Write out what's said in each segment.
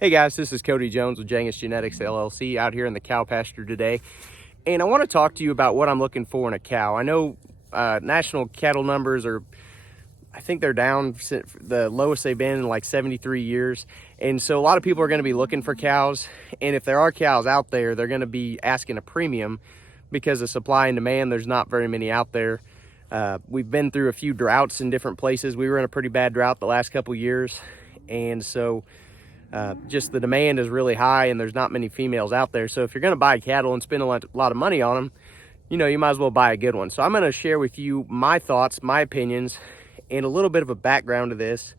Hey guys, this is Cody Jones with Jangus Genetics LLC out here in the cow pasture today. And I want to talk to you about what I'm looking for in a cow. I know national cattle numbers are, I think they're down the lowest they've been in like 73 years. And so a lot of people are going to be looking for cows. And if there are cows out there, they're going to be asking a premium because of supply and demand. There's not very many out there. We've been through a few droughts in different places. We were in a pretty bad drought the last couple years. And so just the demand is really high and there's not many females out there. So if you're going to buy cattle and spend a lot of money on them, you might as well buy a good one. So I'm going to share with you my thoughts, my opinions, and a little bit of a background to this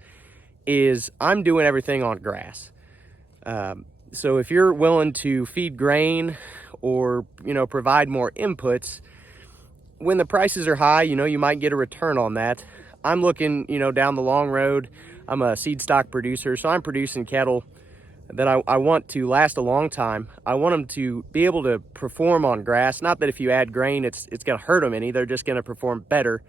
is I'm doing everything on grass. So if you're willing to feed grain or, provide more inputs, when the prices are high, you might get a return on that. I'm looking, down the long road. I'm a seed stock producer, so I'm producing cattle that I want to last a long time. I want them to be able to perform on grass. Not that if you add grain, it's going to hurt them any. They're just going to perform better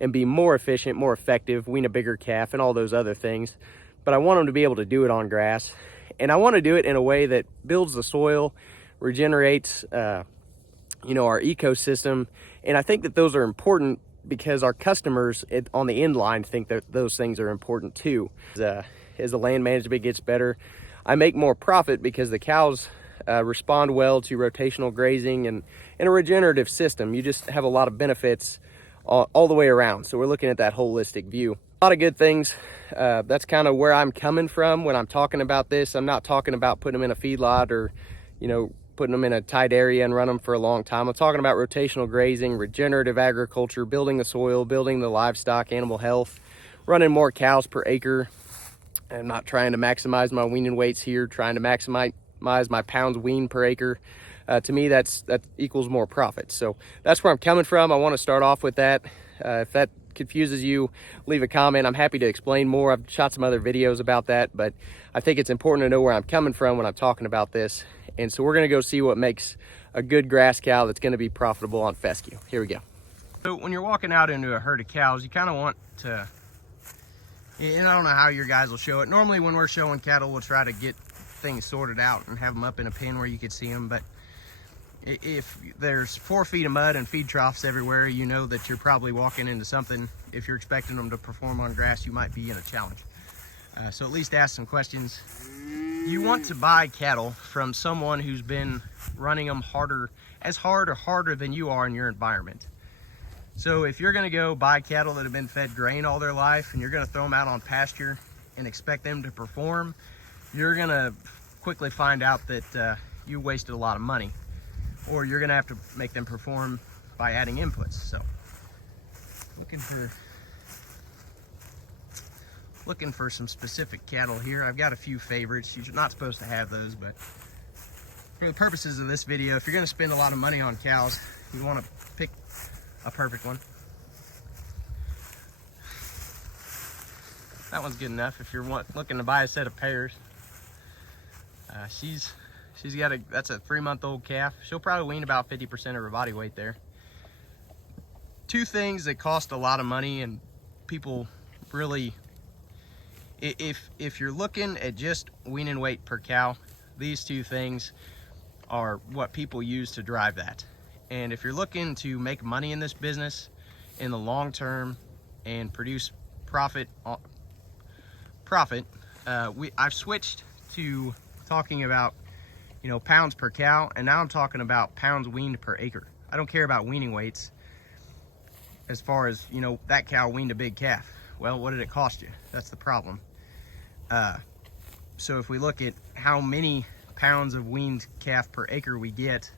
and be more efficient, more effective, wean a bigger calf, and all those other things. But I want them to be able to do it on grass. And I want to do it in a way that builds the soil, regenerates, our ecosystem. And I think that those are important because our customers on the end line think that those things are important too. As the land management gets better, I make more profit because the cows respond well to rotational grazing and a regenerative system. You just have a lot of benefits all the way around. So we're looking at that holistic view. A lot of good things. That's kind of where I'm coming from when I'm talking about this. I'm not talking about putting them in a feedlot or, putting them in a tight area and run them for a long time. I'm talking about rotational grazing, regenerative agriculture, building the soil, building the livestock, animal health, running more cows per acre. I'm not trying to maximize my weaning weights here, trying to maximize my pounds weaned per acre. To me, that equals more profit. So that's where I'm coming from. I want to start off with that. If that confuses you, leave a comment. I'm happy to explain more. I've shot some other videos about that, but I think it's important to know where I'm coming from when I'm talking about this. And so we're going to go see what makes a good grass cow that's going to be profitable on fescue. Here we go. So when you're walking out into a herd of cows, you kind of want to, and I don't know how your guys will show it. Normally when we're showing cattle, we'll try to get things sorted out and have them up in a pen where you can see them. But if there's 4 feet of mud and feed troughs everywhere, you know that you're probably walking into something. If you're expecting them to perform on grass, you might be in a challenge. So at least ask some questions. You want to buy cattle from someone who's been running them as hard or harder than you are in your environment. So if you're gonna go buy cattle that have been fed grain all their life and you're gonna throw them out on pasture and expect them to perform, you're gonna quickly find out that you wasted a lot of money, or you're gonna have to make them perform by adding inputs. So looking for some specific cattle here. I've got a few favorites. You're not supposed to have those, but for the purposes of this video, if you're gonna spend a lot of money on cows, you wanna pick a perfect one. That one's good enough if you're looking to buy a set of pairs. She's got that's a 3-month-old calf. She'll probably wean about 50% of her body weight there. 2 things that cost a lot of money, and people really, if you're looking at just weaning weight per cow, these 2 things are what people use to drive that. And if you're looking to make money in this business in the long term and produce profit, I've switched to talking about pounds per cow, and now I'm talking about pounds weaned per acre. I don't care about weaning weights as far as that cow weaned a big calf. Well, what did it cost you? That's the problem. So if we look at how many pounds of weaned calf per acre we get,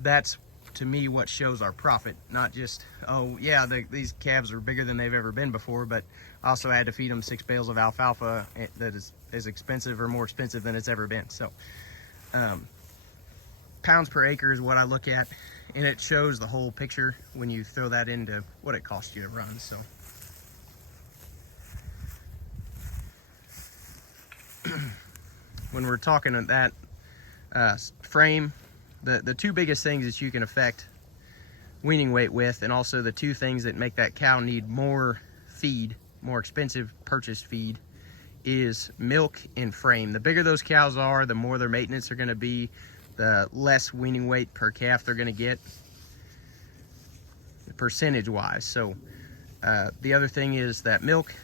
that's to me what shows our profit. Not just, oh yeah, these calves are bigger than they've ever been before, but I also had to feed them 6 bales of alfalfa that is as expensive or more expensive than it's ever been. So pounds per acre is what I look at, and it shows the whole picture when you throw that into what it costs you to run. So when we're talking at that frame, the 2 biggest things that you can affect weaning weight with, and also the 2 things that make that cow need more feed, more expensive purchased feed, is milk and frame. The bigger those cows are, the more their maintenance are going to be, the less weaning weight per calf they're going to get, percentage wise. So the other thing is that milk,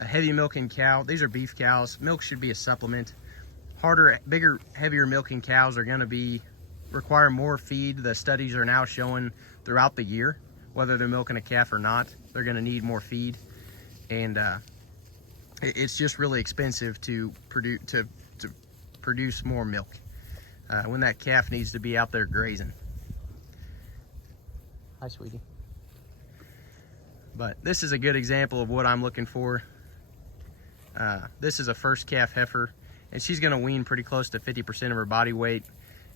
a heavy milking cow, these are beef cows, milk should be a supplement. Harder, bigger, heavier milking cows are going to require more feed. The studies are now showing throughout the year, whether they're milking a calf or not, they're going to need more feed. And it's just really expensive to produce more milk when that calf needs to be out there grazing. Hi, sweetie. But this is a good example of what I'm looking for. This is a first calf heifer, and she's going to wean pretty close to 50% of her body weight,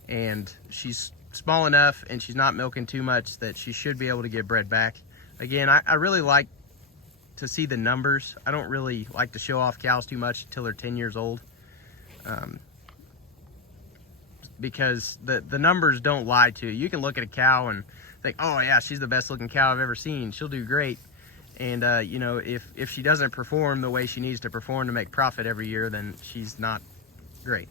and she's small enough and she's not milking too much that she should be able to get bred back. Again, I really like to see the numbers. I don't really like to show off cows too much until they're 10 years old, because the numbers don't lie to you. You can look at a cow and think, oh yeah, she's the best looking cow I've ever seen, she'll do great. And you know, if she doesn't perform the way she needs to perform to make profit every year, then she's not great.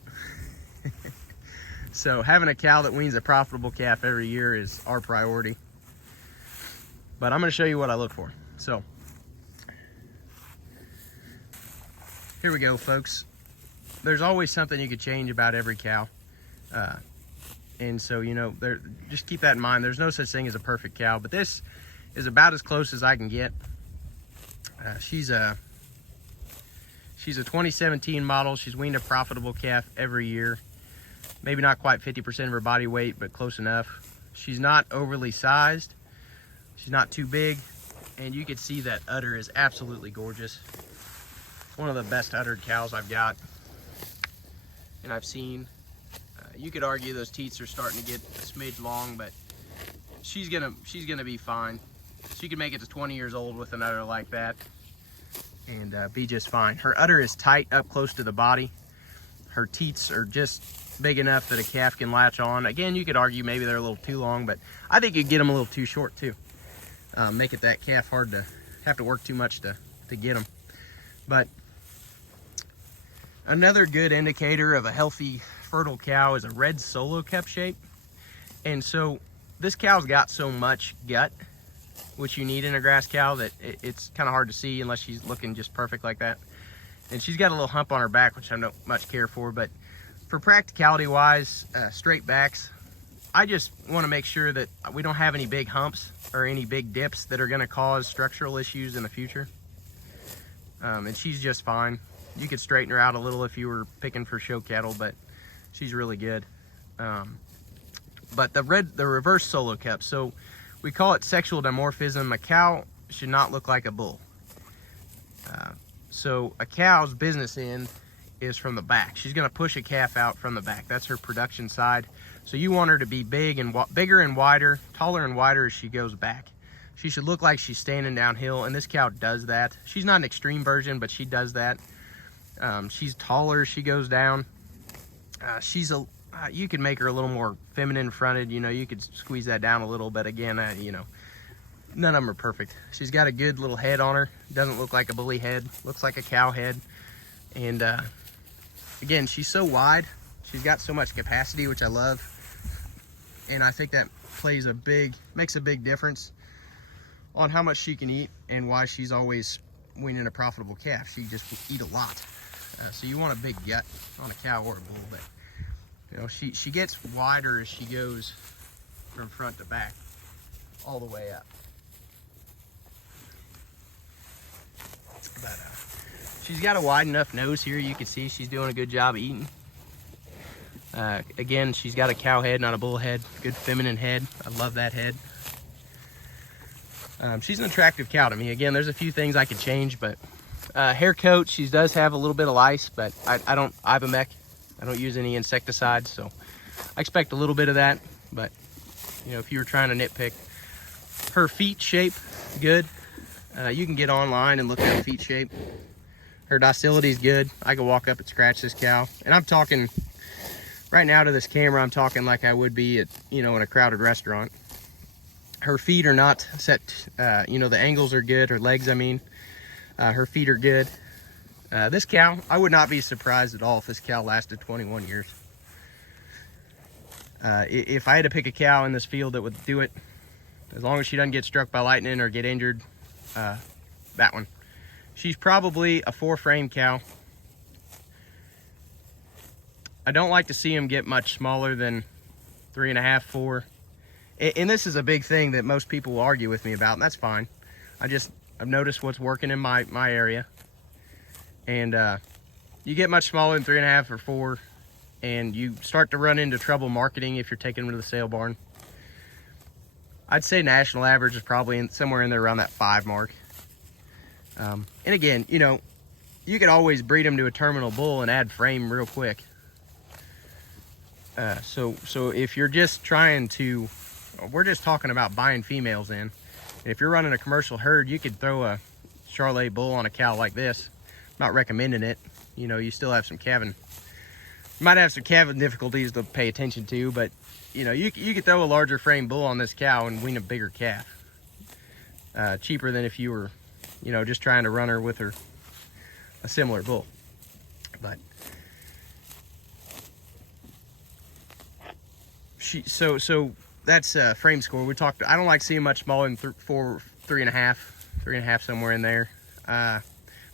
So having a cow that weans a profitable calf every year is our priority. But I'm going to show you what I look for. So here we go, folks. There's always something you could change about every cow. And so, you know, just keep that in mind. There's no such thing as a perfect cow, but this is about as close as I can get. She's a 2017 model. She's weaned a profitable calf every year. Maybe not quite 50% of her body weight, but close enough. She's not overly sized. She's not too big. And you can see that udder is absolutely gorgeous. One of the best uddered cows I've got and I've seen. You could argue those teats are starting to get a smidge long, but she's gonna be fine. She can make it to 20 years old with an udder like that and be just fine. Her udder is tight up close to the body. Her teats are just big enough that a calf can latch on. Again, you could argue maybe they're a little too long, but I think you'd get them a little too short too. Make it that calf hard to have to work too much to get them. But another good indicator of a healthy, fertile cow is a red solo cup shape. And so this cow's got so much gut, which you need in a grass cow, that it's kind of hard to see unless she's looking just perfect like that. And she's got a little hump on her back, which I don't much care for, but for practicality wise, straight backs, I just want to make sure that we don't have any big humps or any big dips that are going to cause structural issues in the future. And she's just fine. You could straighten her out a little if you were picking for show cattle, but she's really good. But the reverse solo cup, so we call it sexual dimorphism. A cow should not look like a bull. So a cow's business end is from the back. She's going to push a calf out from the back. That's her production side. So you want her to be bigger and wider, taller and wider as she goes back. She should look like she's standing downhill, and this cow does that. She's not an extreme version, but she does that. She's taller as she goes down. You could make her a little more feminine fronted. You know, you could squeeze that down a little, but again, you know, none of them are perfect. She's got a good little head on her. Doesn't look like a bully head. Looks like a cow head. And again, she's so wide. She's got so much capacity, which I love. And I think that makes a big difference on how much she can eat and why she's always weaning a profitable calf. She just will eat a lot. So you want a big gut on a cow or a bull, but you know, she gets wider as she goes from front to back all the way up. But she's got a wide enough nose here. You can see she's doing a good job eating. Again, she's got a cow head, not a bull head. Good feminine head. I love that head. She's an attractive cow to me. Again, there's a few things I could change, but hair coat, she does have a little bit of lice, but I don't Ivomec. I don't use any insecticides, so I expect a little bit of that. But you know, if you were trying to nitpick, her feet shape, good. You can get online and look at her feet shape. Her docility is good. I can walk up and scratch this cow, and I'm talking right now to this camera. I'm talking like I would be at, you know, in a crowded restaurant. Her feet are not set. You know, the angles are good. Her legs, I mean, her feet are good. This cow, I would not be surprised at all if this cow lasted 21 years. If I had to pick a cow in this field that would do it, as long as she doesn't get struck by lightning or get injured, that one. She's probably a 4-frame cow. I don't like to see them get much smaller than 3.5, 4. And this is a big thing that most people will argue with me about, and that's fine. I've noticed what's working in my area. And you get much smaller than 3.5 or 4, and you start to run into trouble marketing if you're taking them to the sale barn. I'd say national average is probably somewhere in there around that 5 mark. And again, you know, you could always breed them to a terminal bull and add frame real quick. So if you're just trying to, we're just talking about buying females in. And if you're running a commercial herd, you could throw a Charolais bull on a cow like this. I'm not recommending it. You know, you still have some calving. You might have some calving difficulties to pay attention to, but you know, you could throw a larger frame bull on this cow and wean a bigger calf. Cheaper than if you were, you know, just trying to run her with a similar bull. But so that's frame score. We talked. I don't like seeing much smaller than 3.5, somewhere in there.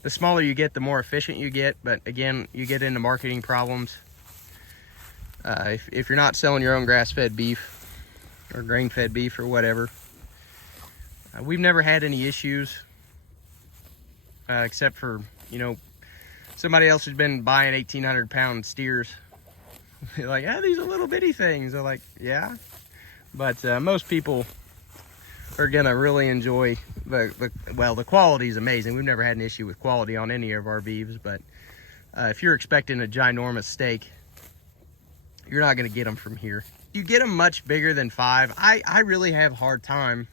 The smaller you get, the more efficient you get. But again, you get into marketing problems. If you're not selling your own grass-fed beef or grain-fed beef or whatever, we've never had any issues, except for, you know, somebody else who's been buying 1,800-pound steers. Like, ah, these are little bitty things. They're like, yeah, but most people are gonna really enjoy the quality is amazing. We've never had an issue with quality on any of our beeves, but if you're expecting a ginormous steak, you're not gonna get them from here. You get them much bigger than 5. I really have a hard time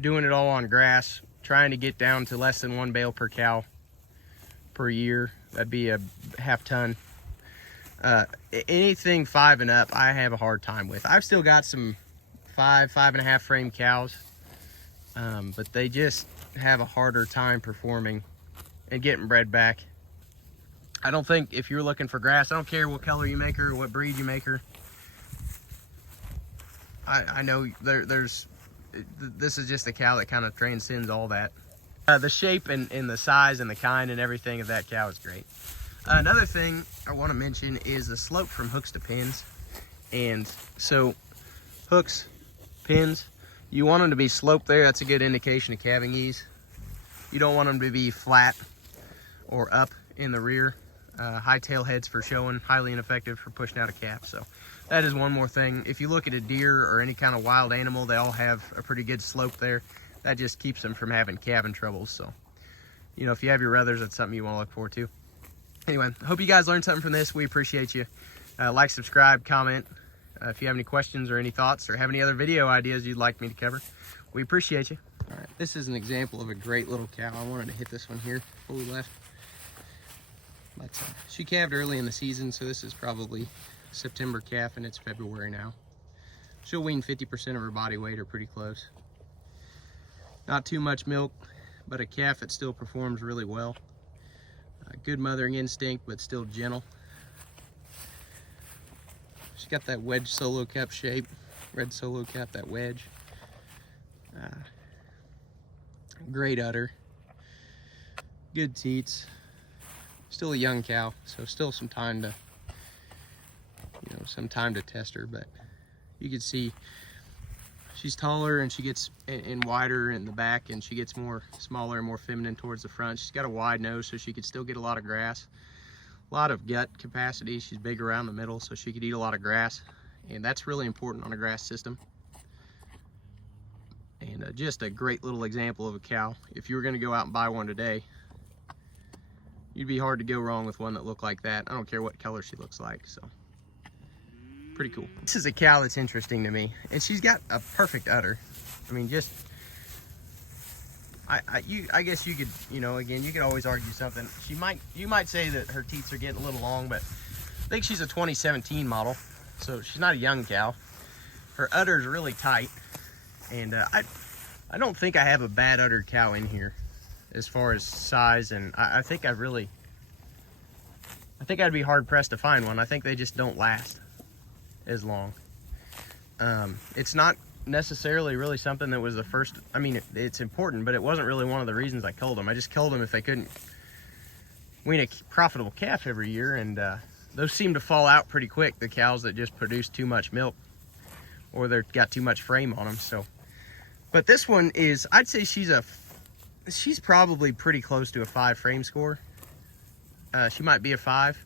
doing it all on grass, trying to get down to less than 1 bale per cow per year. That'd be a half ton. Anything 5 and up, I have a hard time with. I've still got some 5.5 frame cows, but they just have a harder time performing and getting bred back. I don't think if you're looking for grass, I don't care what color you make her or what breed you make her. I know this is just a cow that kind of transcends all that. The shape and the size and the kind and everything of that cow is great. Another thing I want to mention is the slope from hooks to pins. And so hooks, pins, you want them to be sloped there. That's a good indication of calving ease. You don't want them to be flat or up in the rear. High tail heads for showing, highly ineffective for pushing out a calf. So that is one more thing. If you look at a deer or any kind of wild animal, they all have a pretty good slope there. That just keeps them from having calving troubles. So, you know, if you have your ruthers, that's something you want to look forward to. Anyway, I hope you guys learned something from this. We appreciate you. Like, subscribe, comment. If you have any questions or any thoughts or have any other video ideas you'd like me to cover, we appreciate you. All right, this is an example of a great little cow. I wanted to hit this one here before we left. But she calved early in the season, so this is probably September calf, and it's February now. She'll wean 50% of her body weight or pretty close. Not too much milk, but a calf that still performs really well. Good mothering instinct, but still gentle. She's got that wedge solo cap shape, red solo cap, that wedge. Great udder, good teats. Still a young cow, so still some time to, you know, some time to test her. But you can see she's taller and she gets and wider in the back, and she gets more smaller and more feminine towards the front. She's got a wide nose, so she could still get a lot of grass. A lot of gut capacity. She's big around the middle, so she could eat a lot of grass, and that's really important on a grass system. And just a great little example of a cow. If you were going to go out and buy one today, you'd be hard to go wrong with one that looked like that. I don't care what color she looks like, so pretty cool. This is a cow that's interesting to me, and she's got a perfect udder. I mean, just I guess you could, you know, again, you could always argue something. You might say that her teats are getting a little long, but I think she's a 2017 model, so she's not a young cow. Her udder is really tight, and I don't think I have a bad uddered cow in here. as far as size, and I think I'd be hard pressed to find one. I think they just don't last as long. It's not necessarily really something that was the first. I mean, it's important, but it wasn't really one of the reasons I culled them. I just culled them if they couldn't wean a profitable calf every year, and those seem to fall out pretty quick, the cows that just produce too much milk or they've got too much frame on them. So, but this one is, I'd say she's probably pretty close to a 5 frame score. She might be a 5,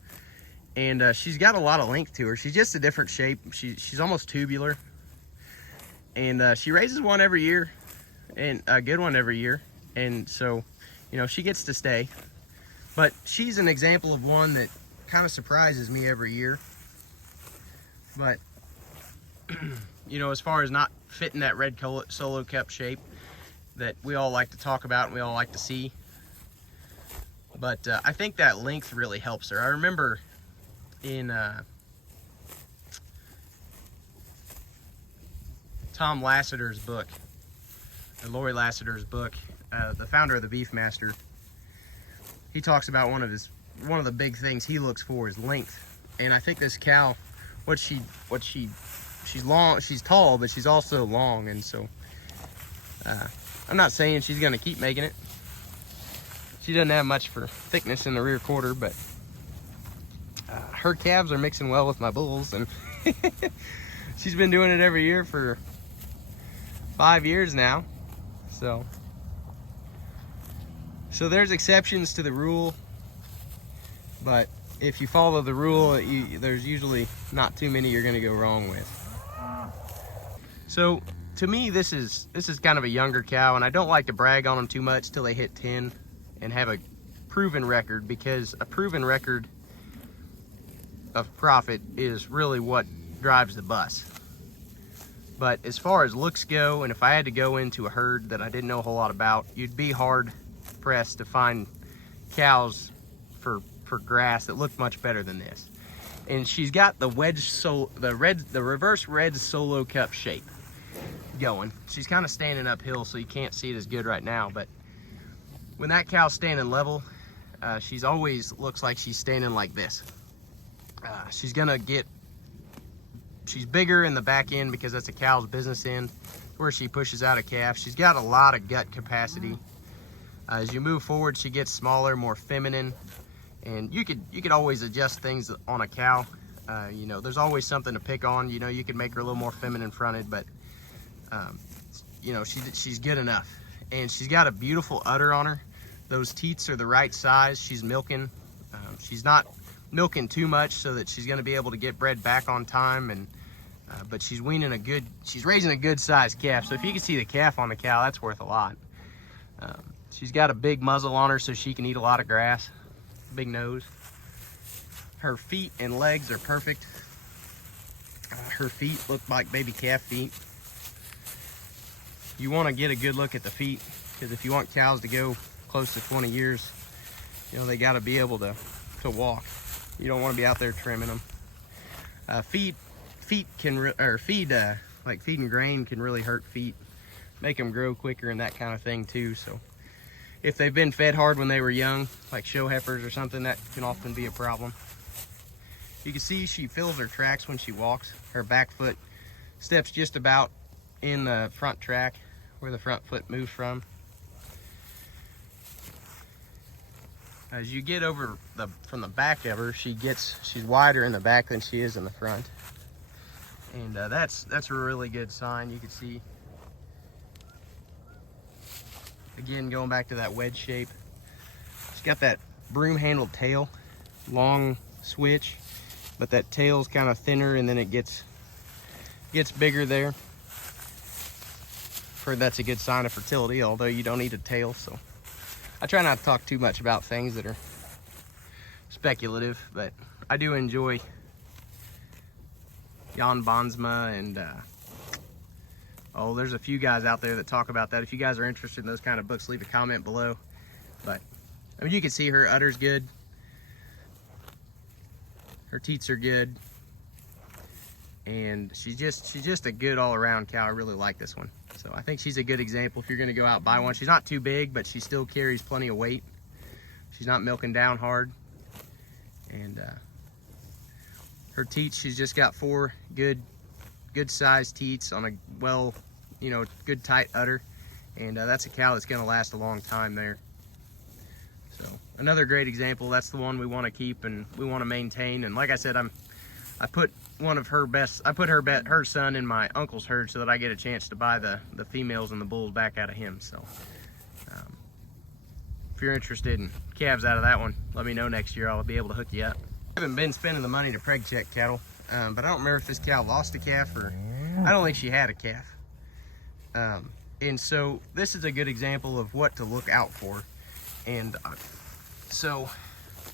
and she's got a lot of length to her. She's just a different shape. She's almost tubular, and she raises one every year, and a good one every year, and so, you know, she gets to stay. But she's an example of one that kind of surprises me every year. But you know, as far as not fitting that red solo cup shape that we all like to talk about and we all like to see, but I think that length really helps her. I remember in Tom Lassiter's book, or Lori Lassiter's book, the founder of the Beefmaster, he talks about one of the big things he looks for is length. And I think this cow, she's long, she's tall, but she's also long, and so I'm not saying she's gonna keep making it. She doesn't have much for thickness in the rear quarter, but her calves are mixing well with my bulls, and she's been doing it every year for 5 years now. So there's exceptions to the rule, but if you follow the rule, there's usually not too many you're going to go wrong with. So to me, this is kind of a younger cow, and I don't like to brag on them too much till they hit 10 and have a proven record, because a proven record of profit is really what drives the bus. But as far as looks go, and if I had to go into a herd that I didn't know a whole lot about, you'd be hard pressed to find cows for grass that look much better than this. And she's got the the reverse red solo cup shape going. She's kind of standing uphill, so you can't see it as good right now, but when that cow's standing level, she's always looks like she's standing like this. She's bigger in the back end because that's a cow's business end, where she pushes out a calf. She's got a lot of gut capacity. As you move forward, she gets smaller, more feminine, and you could always adjust things on a cow. You know, there's always something to pick on. You know, you could make her a little more feminine fronted, but you know, she's good enough. And she's got a beautiful udder on her. Those teats are the right size. She's milking. She's not milking too much so that she's going to be able to get bred back on time, and but she's raising a good sized calf. So if you can see the calf on the cow, that's worth a lot. She's got a big muzzle on her so she can eat a lot of grass, big nose. Her feet and legs are perfect. Her feet look like baby calf feet. You want to get a good look at the feet, because if you want cows to go close to 20 years, you know, they got to be able to walk. You don't want to be out there trimming them. Like feeding grain can really hurt feet, make them grow quicker and that kind of thing too. So if they've been fed hard when they were young, like show heifers or something, that can often be a problem. You can see she fills her tracks when she walks. Her back foot steps just about in the front track where the front foot moves from. As you get over from the back of her, she's wider in the back than she is in the front, and that's a really good sign. You can see, again, going back to that wedge shape. She's got that broom handled tail, long switch, but that tail's kind of thinner, and then it gets bigger there. I've heard that's a good sign of fertility, although you don't need a tail. So I try not to talk too much about things that are speculative, but I do enjoy Jan Bonsma, and there's a few guys out there that talk about that. If you guys are interested in those kind of books, leave a comment below. But I mean, you can see her udder's good, her teats are good, and she's just a good all-around cow. I really like this one. So I think she's a good example if you're gonna go out and buy one. She's not too big, but she still carries plenty of weight. She's not milking down hard. And her teats, she's just got 4 good sized teats on a well, good tight udder. And that's a cow that's gonna last a long time there. So another great example. That's the one we want to keep and we want to maintain. And like I said, I put her son in my uncle's herd so that I get a chance to buy the females and the bulls back out of him. So if you're interested in calves out of that one, let me know next year. I'll be able to hook you up. I haven't been spending the money to preg check cattle, but I don't remember if this cow lost a calf or I don't think she had a calf. And so this is a good example of what to look out for. And so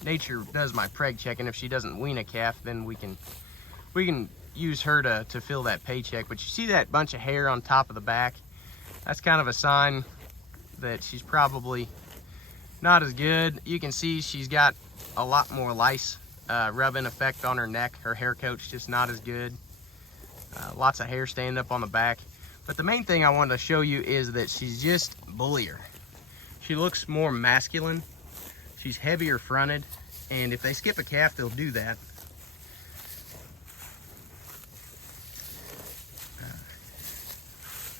nature does my preg check, and if she doesn't wean a calf, then we can use her to fill that paycheck. But you see that bunch of hair on top of the back? That's kind of a sign that she's probably not as good. You can see she's got a lot more lice rubbing effect on her neck. Her hair coat's just not as good. Lots of hair standing up on the back. But the main thing I wanted to show you is that she's just bullier. She looks more masculine. She's heavier fronted, and if they skip a calf, they'll do that.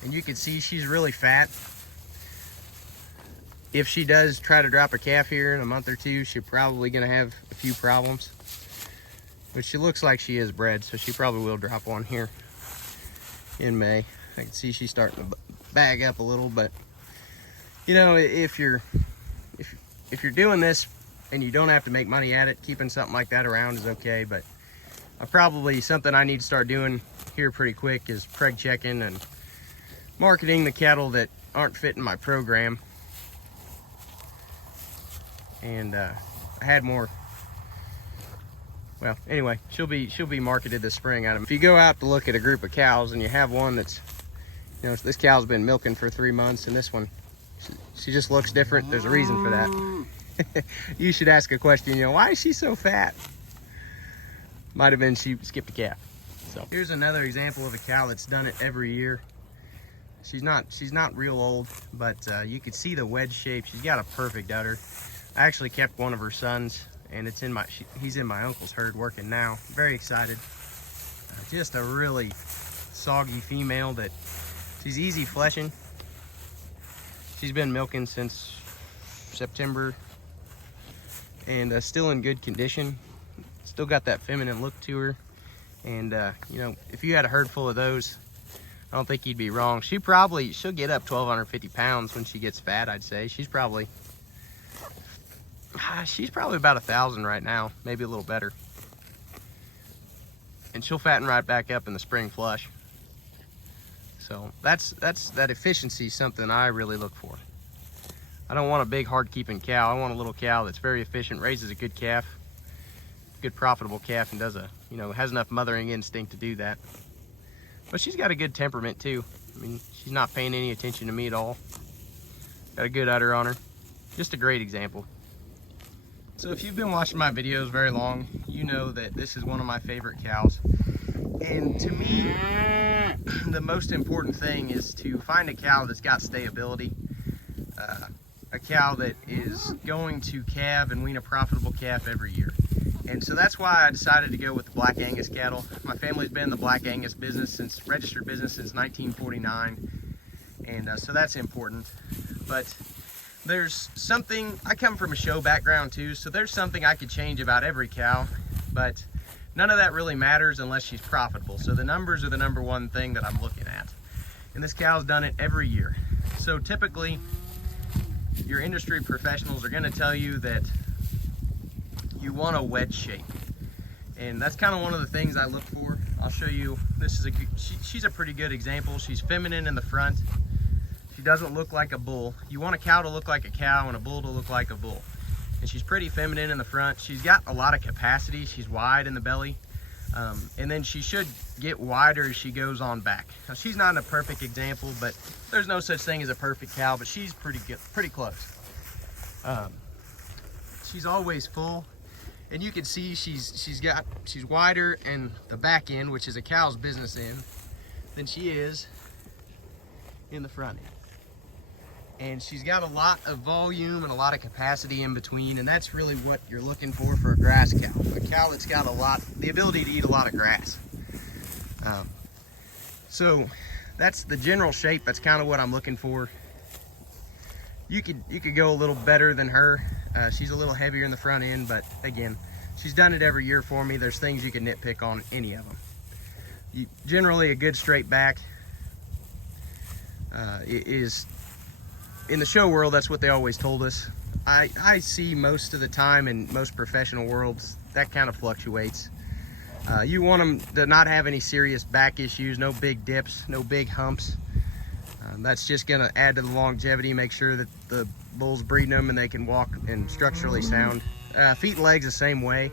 And you can see she's really fat. If she does try to drop a calf here in a month or two, she's probably gonna have a few problems. But she looks like she is bred, so she probably will drop one here in May. I can see she's starting to bag up a little, but if you're doing this and you don't have to make money at it, keeping something like that around is okay. But something I need to start doing here pretty quick is preg checking and marketing the cattle that aren't fitting my program. And I had more. Well, anyway, she'll be marketed this spring. If you go out to look at a group of cows and you have one that's, this cow's been milking for 3 months, and this one, she just looks different. There's a reason for that. You should ask a question, why is she so fat? Might have been she skipped a calf. So here's another example of a cow that's done it every year. She's not real old, but you could see the wedge shape. She's got a perfect udder. I actually kept one of her sons, and he's in my uncle's herd working now. Very excited. Just a really soggy female that she's easy fleshing. She's been milking since September, and still in good condition. Still got that feminine look to her. And if you had a herd full of those, I don't think you'd be wrong. She'll get up 1,250 pounds when she gets fat, I'd say. She's probably about 1,000 right now, maybe a little better. And she'll fatten right back up in the spring flush. So that efficiency is something I really look for. I don't want a big hard keeping cow. I want a little cow that's very efficient, raises a good calf, good profitable calf, and does has enough mothering instinct to do that. But she's got a good temperament too. I mean, she's not paying any attention to me at all. Got a good udder on her. Just a great example. So if you've been watching my videos very long, you know that this is one of my favorite cows. And to me, the most important thing is to find a cow that's got stability. A cow that is going to calve and wean a profitable calf every year. And so that's why I decided to go with the Black Angus cattle. My family's been in the Black Angus business registered business since 1949. And so that's important. But there's something, I come from a show background too, so there's something I could change about every cow, but none of that really matters unless she's profitable. So the numbers are the number one thing that I'm looking at. And this cow's done it every year. So typically, your industry professionals are gonna tell you that you want a wedge shape. And that's kind of one of the things I look for. I'll show you, she's a pretty good example. She's feminine in the front. She doesn't look like a bull. You want a cow to look like a cow and a bull to look like a bull. And she's pretty feminine in the front. She's got a lot of capacity. She's wide in the belly. And then she should get wider as she goes on back. Now, she's not a perfect example, but there's no such thing as a perfect cow, but she's pretty good, pretty close. She's always full. And you can see she's wider in the back end, which is a cow's business end, than she is in the front end. And she's got a lot of volume and a lot of capacity in between, and that's really what you're looking for a grass cow. A cow that's got the ability to eat a lot of grass. So that's the general shape. That's kind of what I'm looking for. You could go a little better than her. She's a little heavier in the front end, but again, she's done it every year for me. There's things you can nitpick on any of them. Generally, a good straight back is, in the show world, that's what they always told us. I see most of the time in most professional worlds, that kind of fluctuates. You want them to not have any serious back issues, no big dips, no big humps. That's just gonna add to the longevity, make sure that the bull's breeding them and they can walk and structurally sound. Feet and legs the same way.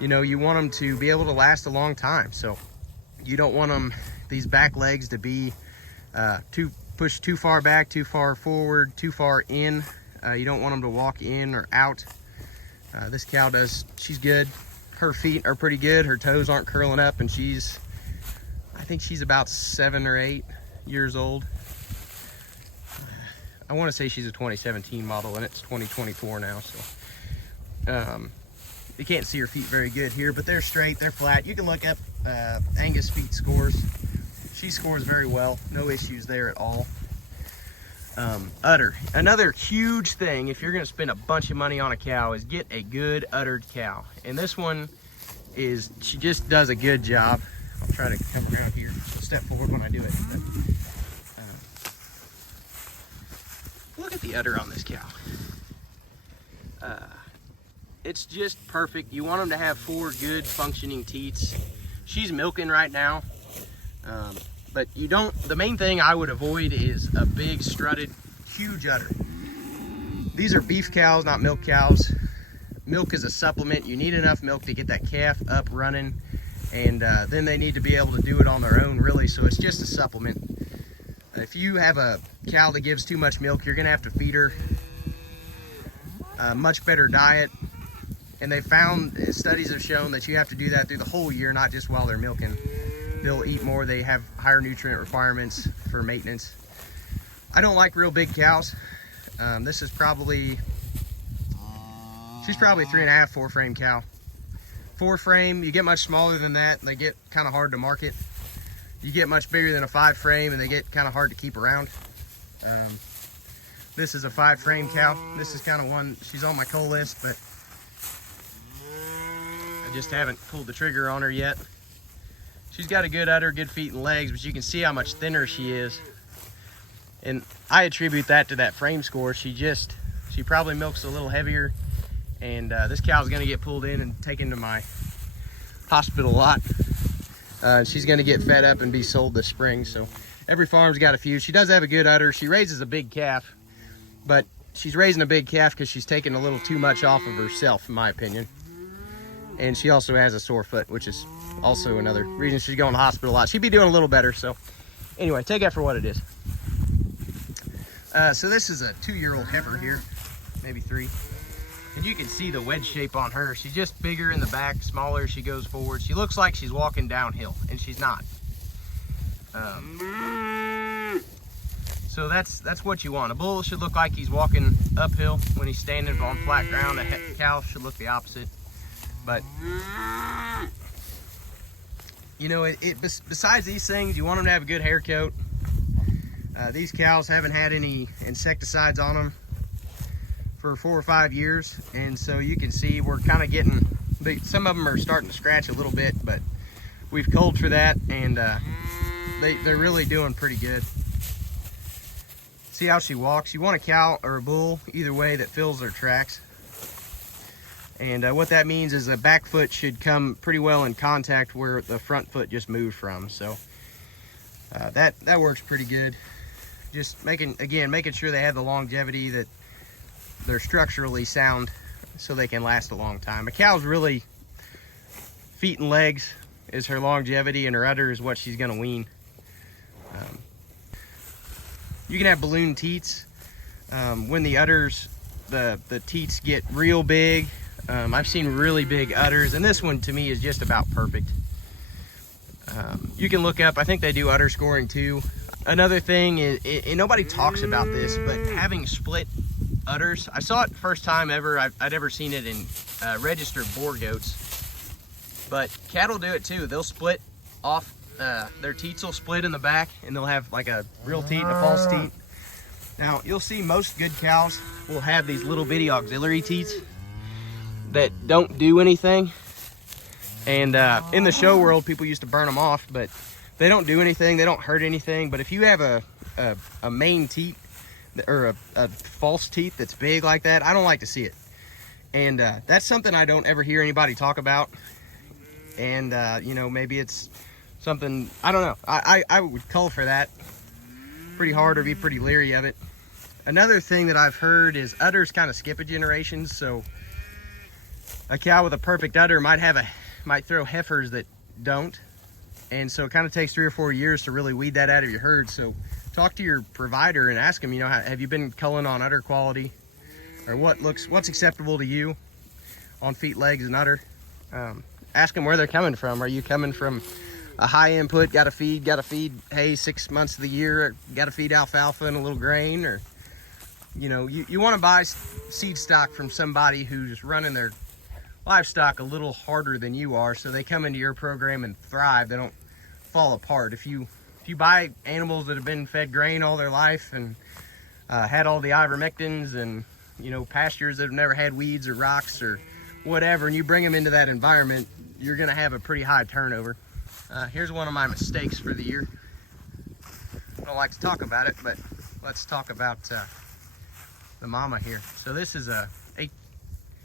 You know, you want them to be able to last a long time. So you don't want these back legs to be pushed too far back, too far forward, too far in. You don't want them to walk in or out. This cow she's good. Her feet are pretty good. Her toes aren't curling up, and I think she's about 7 or 8 years old. I want to say she's a 2017 model, and it's 2024 now, so you can't see her feet very good here, but they're straight, they're flat. You can look up Angus feet scores. She scores very well, no issues there at all. Udder. Another huge thing, if you're going to spend a bunch of money on a cow, is get a good uddered cow. And this one she just does a good job. I'll try to come around here, step forward when I do it. But, look at the udder on this cow. It's just perfect. You want them to have 4 good functioning teats. She's milking right now. But the main thing I would avoid is a big strutted, huge udder. These are beef cows, not milk cows. Milk is a supplement. You need enough milk to get that calf up running, and then they need to be able to do it on their own, really, so it's just a supplement. If you have a cow that gives too much milk, you're gonna have to feed her a much better diet, and studies have shown that you have to do that through the whole year, not just while they're milking. They'll eat more, they have higher nutrient requirements for maintenance. I don't like real big cows. This is she's probably 3.5, 4 frame cow. 4 frame, you get much smaller than that, and they get kind of hard to market. You get much bigger than a 5 frame, and they get kind of hard to keep around. This is a 5 frame cow. This is kind of one, she's on my cull list, but I just haven't pulled the trigger on her yet. She's got a good udder, good feet and legs, but you can see how much thinner she is. And I attribute that to that frame score. She probably milks a little heavier, and this cow's gonna get pulled in and taken to my hospital lot. She's gonna get fed up and be sold this spring. So every farm's got a few. She does have a good udder. She raises a big calf, but she's raising a big calf because she's taking a little too much off of herself, in my opinion. And she also has a sore foot, which is also another reason she's going to the hospital a lot. She'd be doing a little better. So anyway, take that for what it is. So this is a 2-year-old heifer here, maybe 3. And you can see the wedge shape on her. She's just bigger in the back, smaller as she goes forward. She looks like she's walking downhill, and she's not. So that's what you want. A bull should look like he's walking uphill when he's standing on flat ground. A cow should look the opposite. But you know, besides these things, you want them to have a good hair coat. These cows haven't had any insecticides on them for 4 or 5 years, and so you can see we're kind of getting, some of them are starting to scratch a little bit, but we've culled for that, and they're really doing pretty good. See how she walks? You want a cow or a bull, either way, that fills their tracks. And what that means is the back foot should come pretty well in contact where the front foot just moved from. So that works pretty good. Just making sure they have the longevity, that they're structurally sound so they can last a long time. A cow's really, feet and legs is her longevity, and her udder is what she's gonna wean. You can have balloon teats. When the udders, the teats get real big. I've seen really big udders, and this one to me is just about perfect. You can look up, I think they do udder scoring too. Another thing is, nobody talks about this, but having split udders. I saw it first time ever I'd ever seen it in registered boar goats, but cattle do it too. They'll split off, their teats will split in the back, and they'll have like a real teat and a false teat. Now, you'll see most good cows will have these little bitty auxiliary teats that don't do anything. And in the show world, people used to burn them off, but they don't do anything. They don't hurt anything. But if you have a main teat or a false teat that's big like that, I don't like to see it. And that's something I don't ever hear anybody talk about. And, you know, maybe it's something, I don't know. I would cull for that pretty hard or be pretty leery of it. Another thing that I've heard is udders kind of skip a generation. So a cow with a perfect udder might throw heifers that don't. And so it kind of takes 3 or 4 years to really weed that out of your herd. So talk to your provider and ask them, you know, have you been culling on udder quality, or what's acceptable to you on feet, legs, and udder. Ask them where they're coming from. Are you coming from a high input, got to feed hay 6 months of the year, got to feed alfalfa and a little grain, or, you know, you want to buy seed stock from somebody who's running their livestock a little harder than you are, so they come into your program and thrive. They don't fall apart. If you buy animals that have been fed grain all their life and had all the ivermectins and, you know, pastures that have never had weeds or rocks or whatever, and you bring them into that environment, you're going to have a pretty high turnover. Here's one of my mistakes for the year. I don't like to talk about it, but let's talk about the mama here. So this is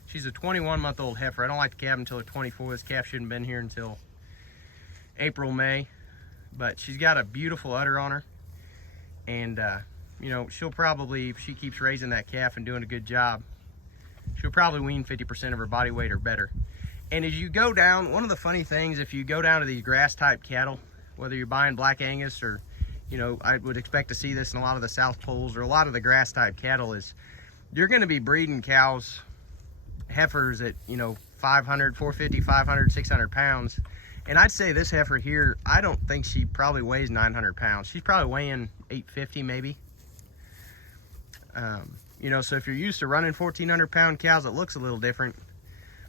she's a 21-month-old heifer. I don't like the calf until they're 24. This calf shouldn't have been here until April, May. But she's got a beautiful udder on her. And, you know, she'll probably, if she keeps raising that calf and doing a good job, she'll probably wean 50% of her body weight or better. And as you go down, one of the funny things, if you go down to these grass-type cattle, whether you're buying Black Angus or, you know, I would expect to see this in a lot of the South Poles or a lot of the grass-type cattle, is you're going to be breeding cows, heifers at, you know, 500, 450, 500, 600 pounds. And I'd say this heifer here, I don't think she probably weighs 900 pounds. She's probably weighing 850 maybe. You know, so if you're used to running 1,400 pound cows, it looks a little different.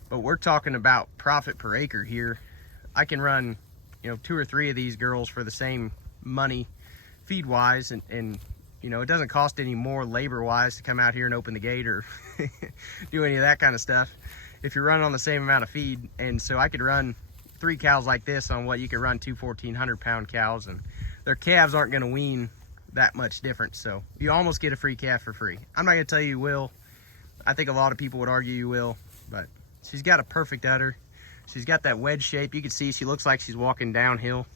But we're talking about profit per acre here. I can run, you know, 2 or 3 of these girls for the same money feed-wise, and you know, it doesn't cost any more labor-wise to come out here and open the gate or do any of that kind of stuff if you're running on the same amount of feed. And so I could run 3 cows like this on what you could run 2 1,400 pound cows, and their calves aren't going to wean that much different. So you almost get a free calf for free. I'm not going to tell you will. I think a lot of people would argue you will, but she's got a perfect udder. She's got that wedge shape. You can see she looks like she's walking downhill.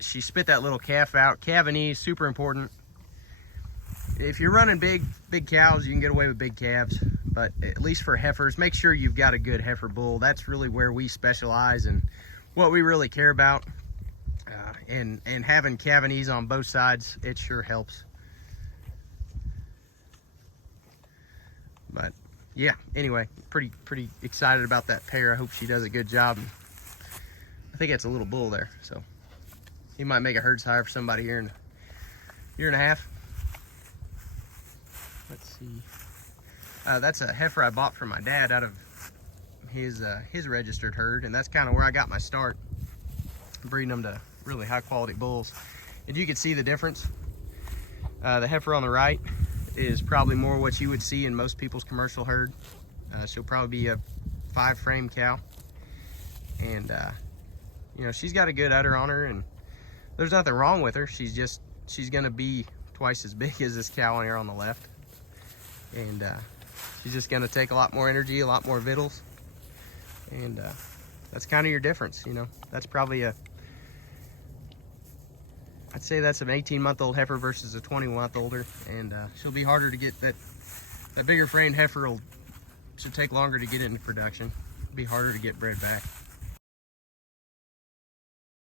She spit that little calf out. Calf and knee, super important. If you're running big cows, you can get away with big calves, but at least for heifers, make sure you've got a good heifer bull. That's really where we specialize and what we really care about. And having calf and knees on both sides, it sure helps. But yeah, anyway, pretty excited about that pair. I hope she does a good job. I think it's a little bull there, so he might make a herds hire for somebody here in a year and a half. Let's see. That's a heifer I bought from my dad out of his registered herd, and that's kind of where I got my start, breeding them to really high quality bulls. And you can see the difference. The heifer on the right is probably more what you would see in most people's commercial herd. She'll probably be a 5-frame cow, and you know, she's got a good udder on her, and there's nothing wrong with her. She's gonna be twice as big as this cow on here on the left, and she's just gonna take a lot more energy, a lot more vittles, and that's kind of your difference. You know, that's probably I'd say that's an 18-month-old heifer versus a 20-month-older, and she'll be harder to get. That bigger framed heifer should take longer to get into production. It'll be harder to get bred back.